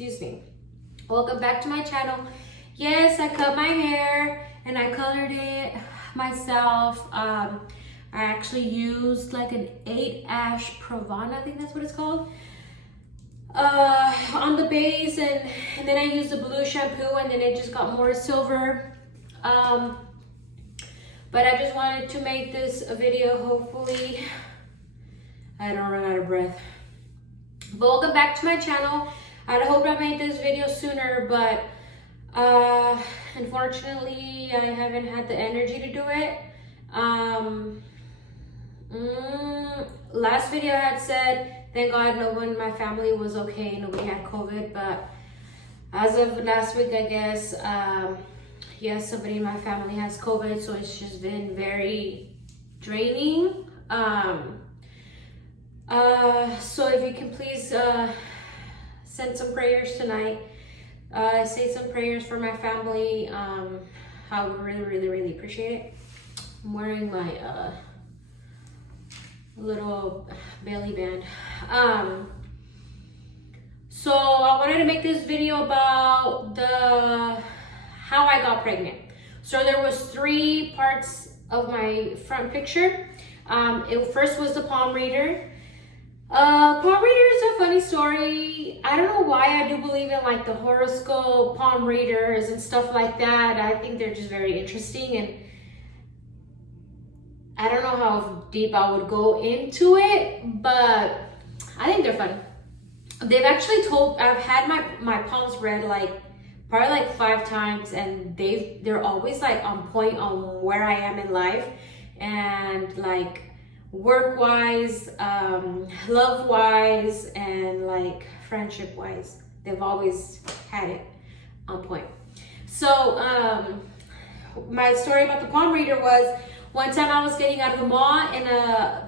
excuse me. Welcome back to my channel. Yes, I cut my hair and I colored it myself. I actually used like an 8 ash Provana, I think that's what it's called, on the base, and then I used the blue shampoo, and then it just got more silver. But I just wanted to make this a video. Hopefully I don't run out of breath. But welcome back to my channel. I hope I made this video sooner, but unfortunately I haven't had the energy to do it. Last video I had said, thank God no one in my family was okay, nobody had COVID, but as of last week, I guess, yes, somebody in my family has COVID, so it's just been very draining. So if you can please send some prayers tonight, say some prayers for my family. I would really appreciate it. I'm wearing my little belly band. So I wanted to make this video about how I got pregnant. So there was 3 parts of my front picture. It first was the palm reader. Palm reader is a funny story. I don't know why I do believe in like the horoscope, palm readers and stuff like that. I think they're just very interesting, and I don't know how deep I would go into it, but I think they're fun. They've actually I've had my palms read probably like 5 times, and they're always like on point on where I am in life, and like work wise, love wise, and like friendship wise. They've always had it on point. So my story about the palm reader was, one time I was getting out of the mall, and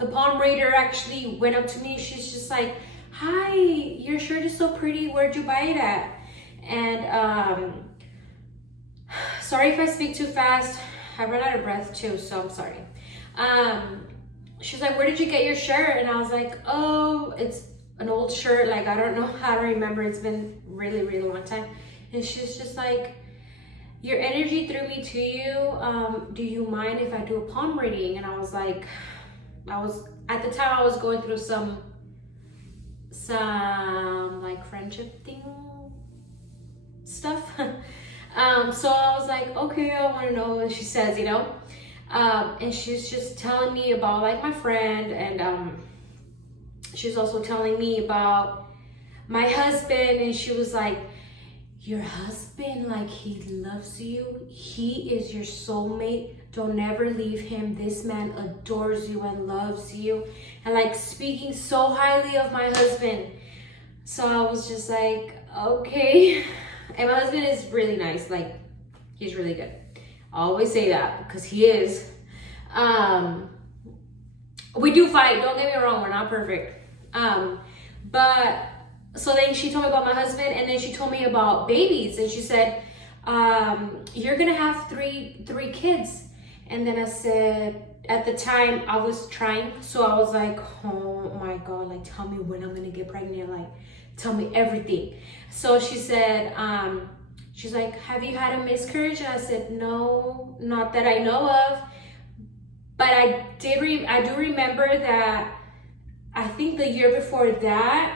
the palm reader actually went up to me. She's just like, "Hi, your shirt is so pretty. Where'd you buy it at?" And sorry if I speak too fast. I run out of breath too, so I'm sorry. She's like, "Where did you get your shirt?" And I was like, "Oh, it's an old shirt. Like, I don't know how to remember. It's been really long time." And she's just like, "Your energy threw me to you. Do you mind if I do a palm reading?" And I was like, at the time I was going through some like friendship thing stuff. So I was like, okay, I want to know what she says, you know. And she's just telling me about like my friend, and she's also telling me about my husband, and she was like, "Your husband, like, he loves you. He is your soulmate. Don't ever leave him. This man adores you and loves you." And like speaking so highly of my husband. So I was just like, okay. And my husband is really nice. Like, he's really good. I always say that because he is. We do fight. Don't get me wrong. We're not perfect. But so then she told me about my husband, and then she told me about babies, and she said, "You're gonna have three kids." And then I said, at the time I was trying, so I was like, "Oh my God, like, tell me when I'm gonna get pregnant, like, tell me everything." So she said, she's like, "Have you had a miscarriage?" And I said, "No, not that I know of." But I do remember that I think the year before that,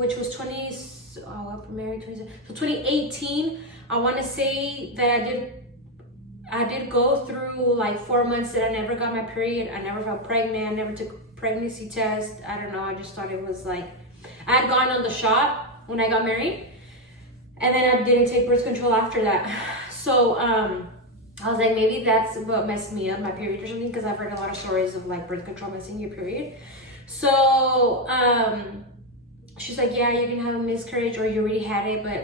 which was 2018, I want to say that I did go through like 4 months that I never got my period. I never felt pregnant. I never took a pregnancy test. I don't know. I just thought it was like, I had gone on the shot when I got married, and then I didn't take birth control after that. So I was like, maybe that's what messed me up, my period or something, because I've heard a lot of stories of like birth control messing your period. So she's like, "Yeah, you're gonna have a miscarriage, or you already had it, but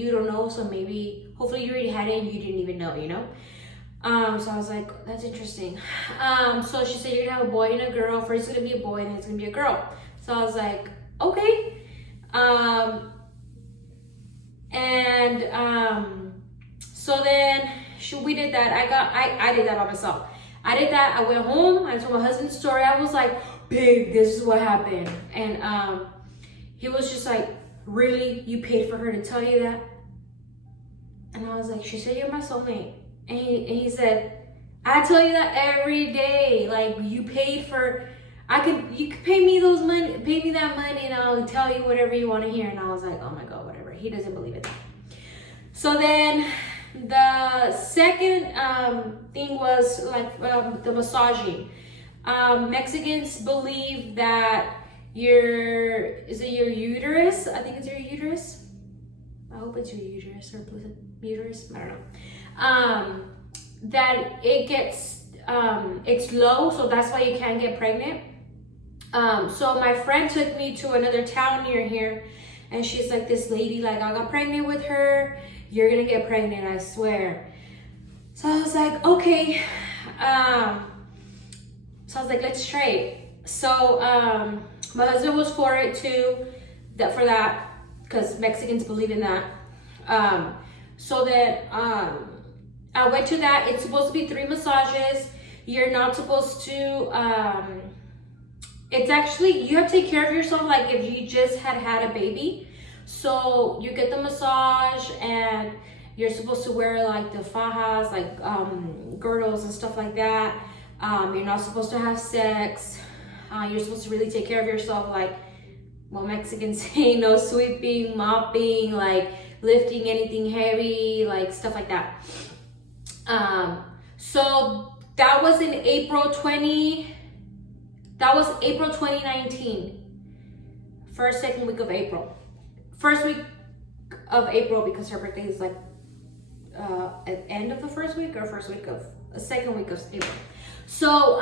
you don't know, so maybe, hopefully you already had it and you didn't even know, you know." So I was like, that's interesting. So she said, "You're gonna have a boy and a girl. First it's gonna be a boy, and then it's gonna be a girl." So I was like, okay. So then we did that. I did that by myself. I did that. I went home. I told my husband the story. I was like, "Babe, this is what happened." And he was just like, really? You paid for her to tell you that? And I was like, she said you're my soulmate. And he said, I tell you that every day. Like, you paid for, you could pay me that money and I'll tell you whatever you want to hear. And I was like, oh my God, whatever. He doesn't believe it. So then the second thing was like the massaging. Mexicans believe that is it your uterus? I think it's your uterus. I hope it's your uterus or uterus. I don't know. That it gets, it's low, so that's why you can't get pregnant. So my friend took me to another town near here, and she's like, this lady, like, I got pregnant with her. You're gonna get pregnant, I swear. So I was like, okay. So I was like, let's try it. So my husband was for it too, for that, because Mexicans believe in that. So then I went to that. It's supposed to be 3 massages. You're not supposed to, it's actually, you have to take care of yourself like if you just had a baby. So you get the massage and you're supposed to wear like the fajas, like girdles and stuff like that. You're not supposed to have sex. You're supposed to really take care of yourself, like what Mexicans say, no sweeping, mopping, like lifting anything heavy, like stuff like that. So that was in April 2019. First, second week of April. First week of April, because her birthday is like at the end of the first week or second week of April. So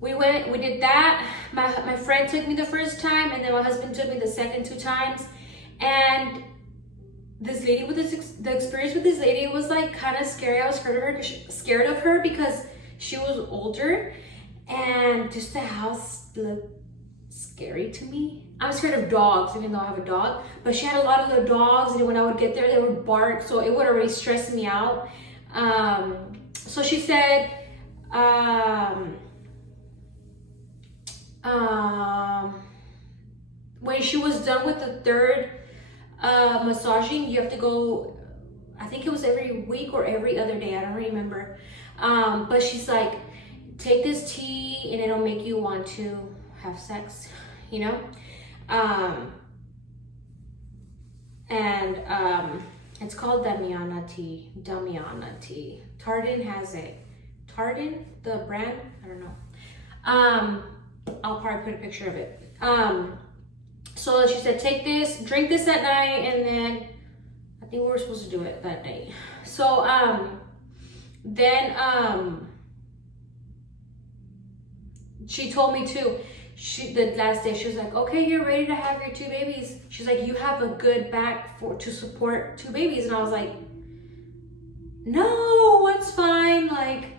we did that. My friend took me the first time, and then my husband took me the second 2 times. And this lady the experience with this lady was like kind of scary. I was scared of her because she was older, and just the house looked scary to me. I'm scared of dogs, even though I have a dog, but she had a lot of the dogs, and when I would get there, they would bark, so it would already stress me out. So she said, when she was done with the third massaging, you have to go, I think it was every week or every other day, I don't remember. But she's like, take this tea and it'll make you want to have sex, you know? It's called Damiana Tea. Damiana Tea. Tarden has it. Tarden, the brand? I don't know. I'll probably put a picture of it. So she said, take this, drink this at night, and then I think we were supposed to do it that night. So then she told me too, the last day, she was like, okay, you're ready to have your 2 babies. She's like, you have a good back to support 2 babies. And I was like, no, one's fine. Like,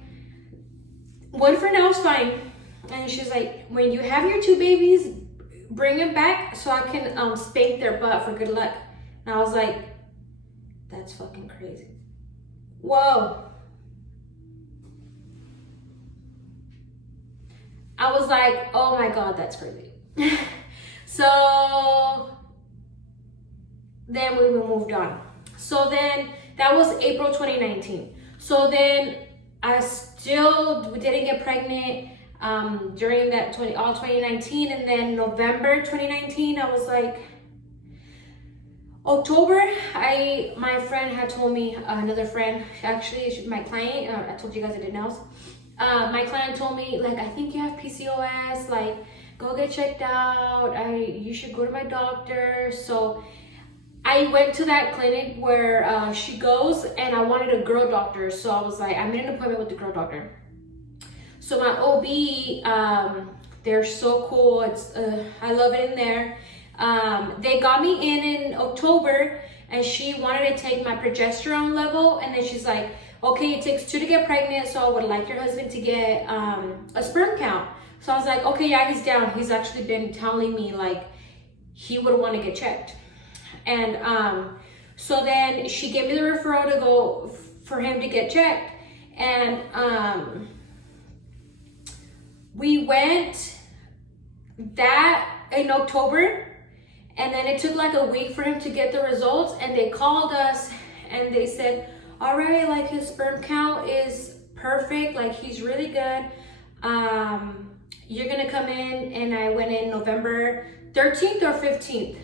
one for now is fine. And she's like, when you have your 2 babies, bring them back so I can spank their butt for good luck. And I was like, that's fucking crazy. Whoa. I was like, oh my God, that's crazy. So then we moved on. So then that was April 2019. So then I still didn't get pregnant during that 2019, and then November 2019, I was like, October, my friend had told me, another friend, actually my client, I told you guys I did nails. My client told me, like, I think you have PCOS, like, go get checked out. You should go to my doctor. So I went to that clinic where she goes, and I wanted a girl doctor. So I was like, I made an appointment with the girl doctor. So my OB, they're so cool. It's I love it in there. They got me in October, and she wanted to take my progesterone level, and then she's like, okay, it takes 2 to get pregnant, so I would like your husband to get a sperm count. So I was like, okay, yeah, he's down. He's actually been telling me like he would want to get checked. And so then she gave me the referral to go for him to get checked. And we went that in October, And then it took like a week for him to get the results, and they called us and they said, all right, like his sperm count is perfect, like he's really good. You're gonna come in. And I went in November 13th or 15th,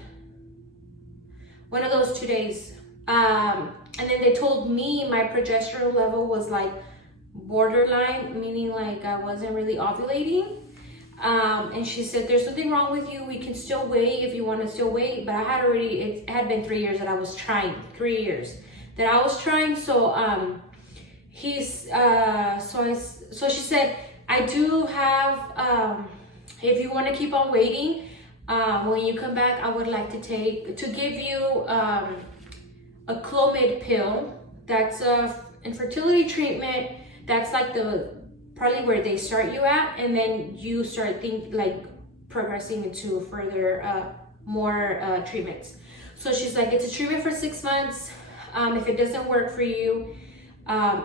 one of those 2 days. And then they told me my progesterone level was like borderline, meaning like I wasn't really ovulating. And she said, there's nothing wrong with you. We can still wait if you want to still wait. But I had already, it had been 3 years that I was trying, 3 years that I was trying. So, so she said, I do have, if you want to keep on waiting, when you come back, I would like to give you, a Clomid pill. That's a infertility treatment. That's like probably where they start you at, and then you start progressing into further more treatments. So she's like, it's a treatment for 6 months. If it doesn't work for you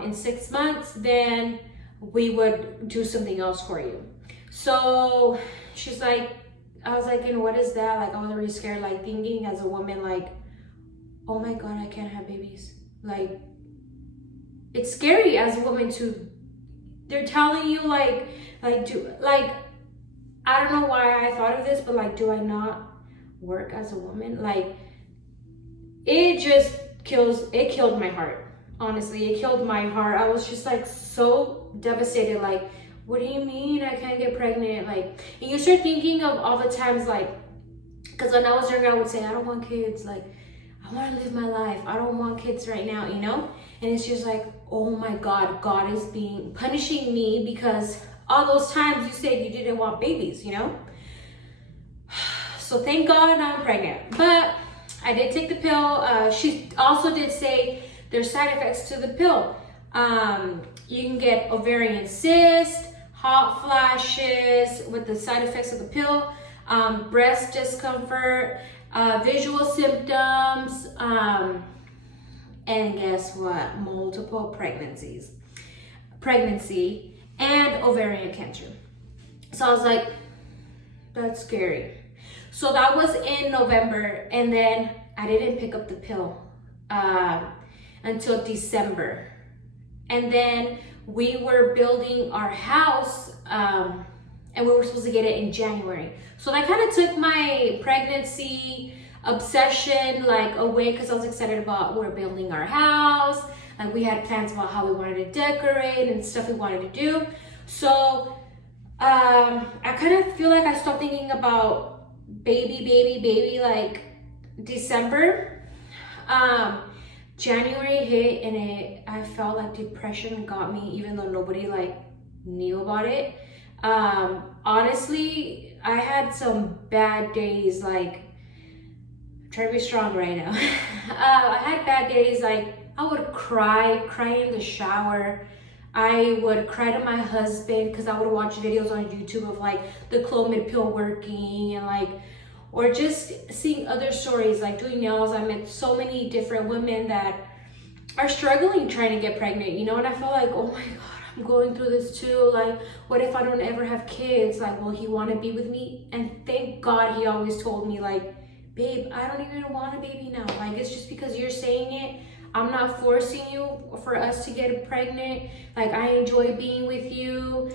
in 6 months, then we would do something else for you. So she's like, I was like, and what is that? Like, I was really scared, like thinking as a woman, like, oh my God, I can't have babies. Like, it's scary as a woman to, they're telling you like, I don't know why I thought of this, but like, do I not work as a woman? Like, it killed my heart. Honestly, it killed my heart. I was just like so devastated. Like, what do you mean I can't get pregnant? Like, and you start thinking of all the times, like, because when I was younger, I would say, I don't want kids. Like, I want to live my life. I don't want kids right now, you know? And it's just like, oh my God, God is punishing me because all those times you said you didn't want babies, you know? So thank God now I'm pregnant. But I did take the pill. She also did say there's side effects to the pill. You can get ovarian cyst, hot flashes with the side effects of the pill, breast discomfort, visual symptoms, and guess what? Multiple pregnancy and ovarian cancer. So I was like, that's scary. So that was in November, and then I didn't pick up the pill until December. And then we were building our house, and we were supposed to get it in January. So that kind of took my pregnancy obsession like away, because I was excited about we're building our house, and we had plans about how we wanted to decorate and stuff we wanted to do. So I kind of feel like I stopped thinking about baby like December. January hit, and I felt like depression got me, even though nobody like knew about it. Honestly, I had some bad days. Like, I'm trying to be strong right now. I had bad days. Like, I would cry in the shower. I would cry to my husband because I would watch videos on YouTube of like the Clomid pill working, and like, or just seeing other stories, like doing nails. I met so many different women that are struggling trying to get pregnant, you know, and I felt like, oh my God, I'm going through this too. Like, what if I don't ever have kids? Like, will he want to be with me? And thank God he always told me, like, babe, I don't even want a baby now. Like, it's just because you're saying it. I'm not forcing you for us to get pregnant. Like, I enjoy being with you.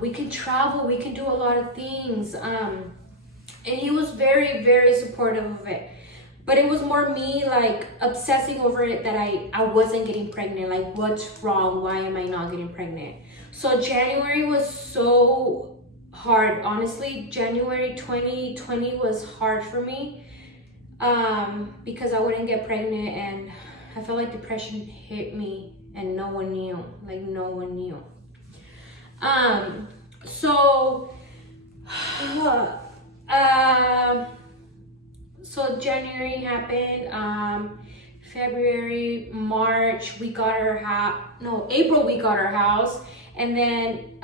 We can travel, we can do a lot of things. And he was very, very supportive of it. But it was more me like obsessing over it, that I wasn't getting pregnant. Like, what's wrong? Why am I not getting pregnant? So January was so hard. Honestly, January 2020 was hard for me because I wouldn't get pregnant, and I felt like depression hit me, and no one knew. Like, no one knew. So January happened, February, March, we got our house, no, April we got our house, and then,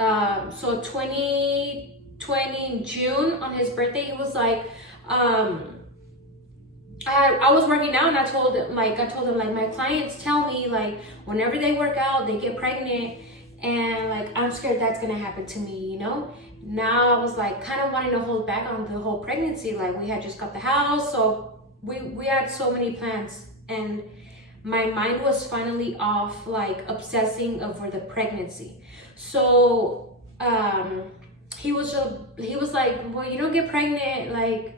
so 2020, June, on his birthday, he was like, I was working out, and I told him, like, my clients tell me, like, whenever they work out, they get pregnant, and, like, I'm scared that's gonna happen to me, you know? now I was like kind of wanting to hold back on the whole pregnancy. Like we had just got the house, so we had so many plans, and my mind was finally off like obsessing over the pregnancy. So he was like, well, you don't get pregnant, like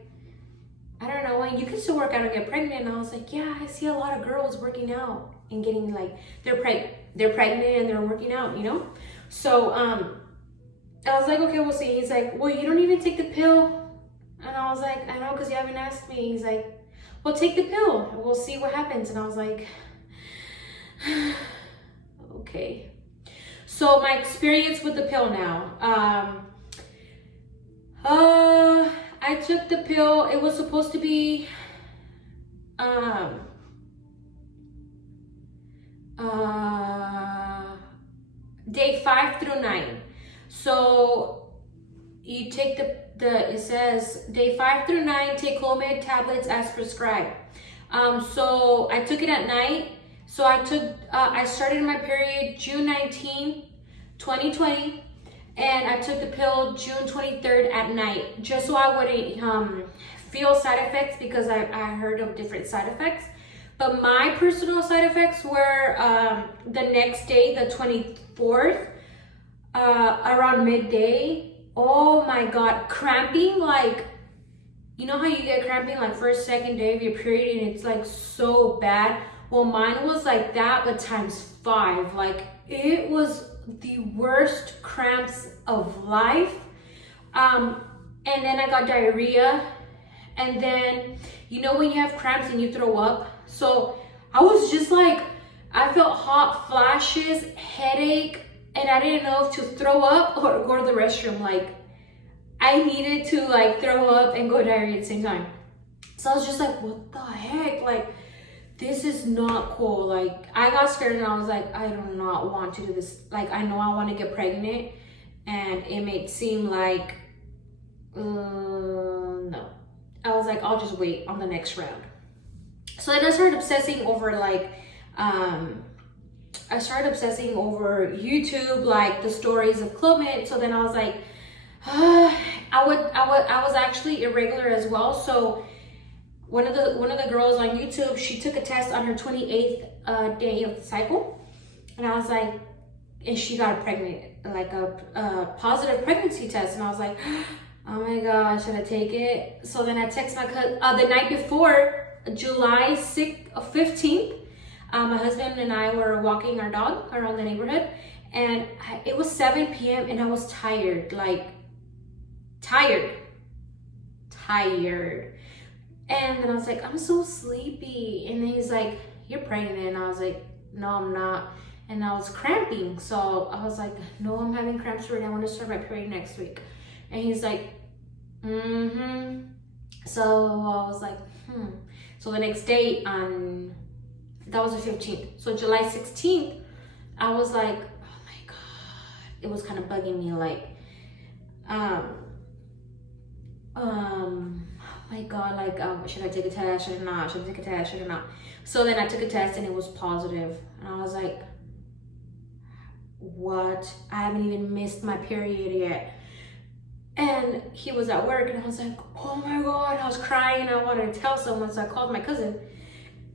I don't know, and you can still work out and get pregnant. And I was like, yeah, I see a lot of girls working out and getting like they're pregnant and they're working out, you know. So I was like, okay, we'll see. He's like, well, you don't even take the pill. And I was like, I know, because you haven't asked me. He's like, well, take the pill and we'll see what happens. And I was like, okay. So my experience with the pill now. I took the pill. It was supposed to be day 5 through 9. So you take it says day 5 through 9, take Clomid tablets as prescribed. So I took it at night. So I started my period June 19, 2020, and I took the pill June 23rd at night, just so I wouldn't feel side effects, because I heard of different side effects. But my personal side effects were the next day, the 24th, around midday. Oh my God, cramping, like, you know how you get cramping like first, second day of your period and it's like so bad? Well, mine was like that, but times 5. Like it was the worst cramps of life. And then I got diarrhea. And then, you know when you have cramps and you throw up? So I was just like, I felt hot flashes, headache, and I didn't know if to throw up or go to the restroom. Like I needed to like throw up and go diarrhea at the same time. So I was just like, what the heck? Like, this is not cool. Like I got scared and I was like, I do not want to do this. Like I know I want to get pregnant, and it may seem like, no. I was like, I'll just wait on the next round. So then I started obsessing over like, I started obsessing over YouTube, like the stories of Clomid. So then I was like, I was actually irregular as well. So one of the girls on YouTube, she took a test on her 28th day of the cycle, and I was like, and she got pregnant, like a positive pregnancy test, and I was like, oh my God, should I take it? So then I text my cousin the night before, July 15th. My husband and I were walking our dog around the neighborhood, and it was 7 p.m. and I was tired, like tired. And then I was like, I'm so sleepy. And then he's like, you're pregnant. And I was like, no, I'm not. And I was cramping. So I was like, no, I'm having cramps right now. I want to start my period next week. And he's like, So I was like, So the next day, that was the 15th. So July 16th, I was like, oh my God. It was kind of bugging me, like, oh my God, like, should I take a test? Should I not? Should I take a test? Should I not? So then I took a test and it was positive. And I was like, what? I haven't even missed my period yet. And he was at work and I was like, oh my God. I was crying and I wanted to tell someone. So I called my cousin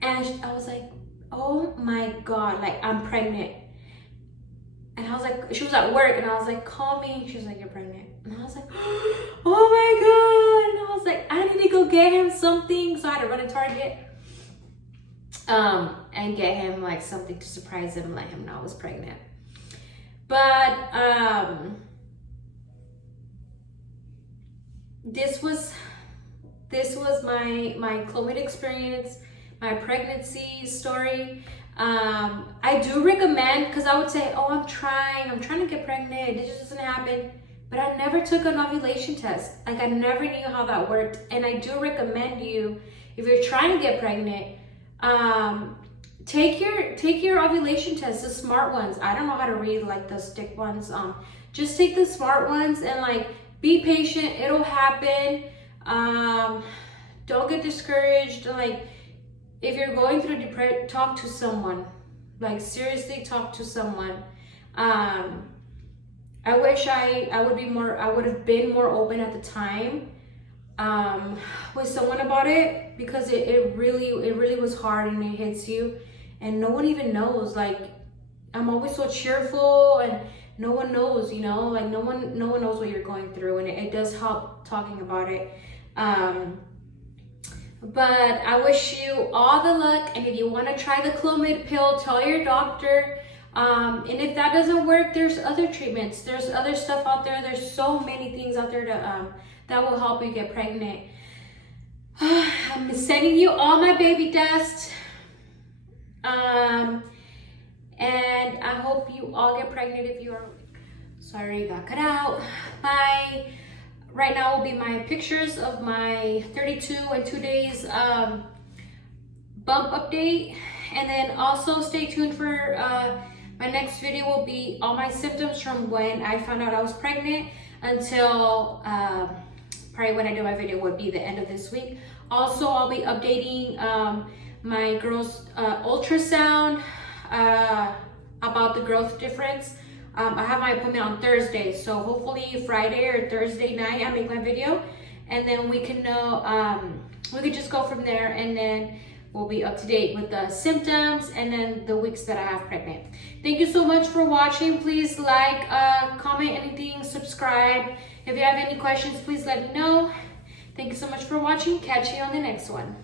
and I was like, oh my God, like I'm pregnant. And I was like, she was at work and I was like, call me. She was like, you're pregnant. And I was like, oh my God. And I was like, I need to go get him something. So I had to run to Target and get him like something to surprise him, let him know I was pregnant. But this was my Clomid experience, my pregnancy story. I do recommend, because I would say, oh, I'm trying to get pregnant, it just doesn't happen. But I never took an ovulation test. Like I never knew how that worked. And I do recommend you, if you're trying to get pregnant, take your ovulation tests, the smart ones. I don't know how to read like the stick ones. Just take the smart ones and like be patient. It'll happen. Don't get discouraged. Like if you're going through depression, talk to someone. Like seriously, talk to someone. I wish I would have been more open at the time with someone about it, because it really was hard and it hits you, and no one even knows. Like, I'm always so cheerful, and no one knows, you know, like no one knows what you're going through, and it does help talking about it. But I wish you all the luck, and if you want to try the Clomid pill, tell your doctor. And if that doesn't work, there's other treatments, there's other stuff out there, there's so many things out there that will help you get pregnant. I'm sending you all my baby dust, and I hope you all get pregnant if you are. Sorry, got cut out. Bye. Right now will be my pictures of my 32 and 2 days bump update, and then also stay tuned for my next video will be all my symptoms from when I found out I was pregnant until probably when I do my video would be the end of this week. Also, I'll be updating my girl's ultrasound about the growth difference. I have my appointment on Thursday, so hopefully Friday or Thursday night I make my video, and then we can know, we could just go from there, and then we'll be up to date with the symptoms and then the weeks that I have pregnant. Thank you so much for watching. Please like, comment anything, subscribe. If you have any questions, please let me know. Thank you so much for watching. Catch you on the next one.